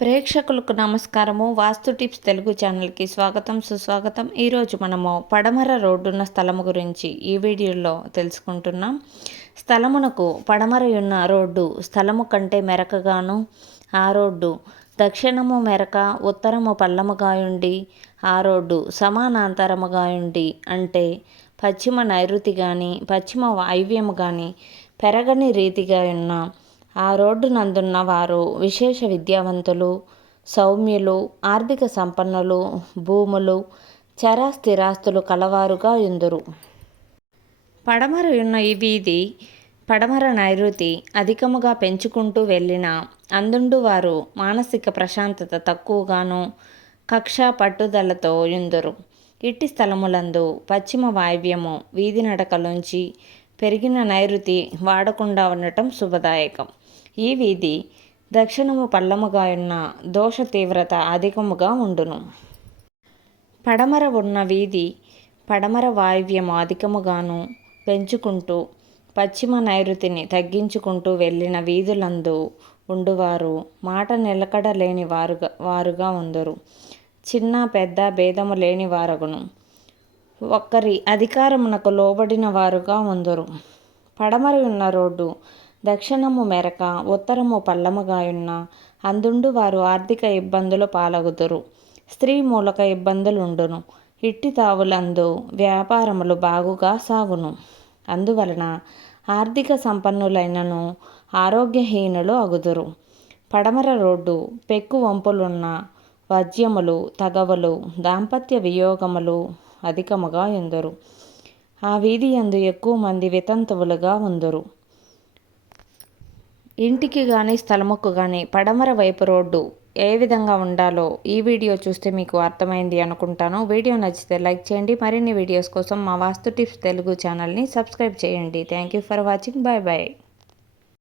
ప్రేక్షకులకు నమస్కారము. వాస్తు టిప్స్ తెలుగు ఛానల్కి స్వాగతం సుస్వాగతం. ఈరోజు మనము పడమర రోడ్డున్న స్థలము గురించి ఈ వీడియోలో తెలుసుకుంటున్నాం. స్థలమునకు పడమర ఉన్న రోడ్డు స్థలము కంటే మెరకగాను ఆ రోడ్డు దక్షిణము మెరక ఉత్తరము పల్లముగాయుండి ఆ రోడ్డు సమానాంతరముగాయుండి అంటే పశ్చిమ నైరుతి కానీ పశ్చిమ వాయువ్యము కానీ పెరగని రీతిగా ఉన్న ఆ రోడ్డు నందున్న వారు విశేష విద్యావంతులు సౌమ్యులు ఆర్థిక సంపన్నులు భూములు చర స్థిరాస్తులు కలవారుగా ఎందురు పడమరయున్న ఉన్న ఈ వీధి పడమర నైరుతి అధికముగా పెంచుకుంటూ వెళ్ళిన అందుండు వారు మానసిక ప్రశాంతత తక్కువగాను కక్ష పట్టుదలతో ఎందురు ఇట్టి స్థలములందు పశ్చిమ వాయువ్యము వీధి నడకలోంచి పెరిగిన నైరుతి వాడకుండా ఉండటం శుభదాయకం. ఈ వీధి దక్షిణము పల్లముగా ఉన్న దోష తీవ్రత అధికముగా ఉండును. పడమర ఉన్న వీధి పడమర వాయువ్యము అధికముగాను పెంచుకుంటూ పశ్చిమ నైరుతిని తగ్గించుకుంటూ వెళ్ళిన వీధులందు ఉండువారు మాట నిలకడ లేని వారుగా వారుగా ఉందరు. చిన్న పెద్ద భేదము లేని వారగును. ఒక్కరి అధికారమునకు లోబడిన వారుగా ఉందరు. పడమరి ఉన్న రోడ్డు దక్షిణము మెరక ఉత్తరము పల్లముగాయున్న అందుండు వారు ఆర్థిక ఇబ్బందులు పాలగుదురు. స్త్రీ మూలక ఇబ్బందులుండును. ఇట్టి తావులందు వ్యాపారములు బాగుగా సాగును. అందువలన ఆర్థిక సంపన్నులైనను ఆరోగ్యహీనులు అగుదురు. పడమర రోడ్డు పెక్కు వంపులున్న వజ్యములు తగవలు దాంపత్య వియోగములు అధికముగా ఎందురు ఆ వీధి ఎందు ఎక్కువ మంది వితంతువులుగా ఉందరు. ఇంటికి కానీ స్థలముకు కానీ పడమర వైపు రోడ్డు ఏ విధంగా ఉండాలో ఈ వీడియో చూస్తే మీకు అర్థమైంది అనుకుంటాను. వీడియో నచ్చితే లైక్ చేయండి. మరిన్ని వీడియోస్ కోసం మా వాస్తు టిప్స్ తెలుగు ఛానల్ని సబ్స్క్రైబ్ చేయండి. Thank you for watching. Bye bye.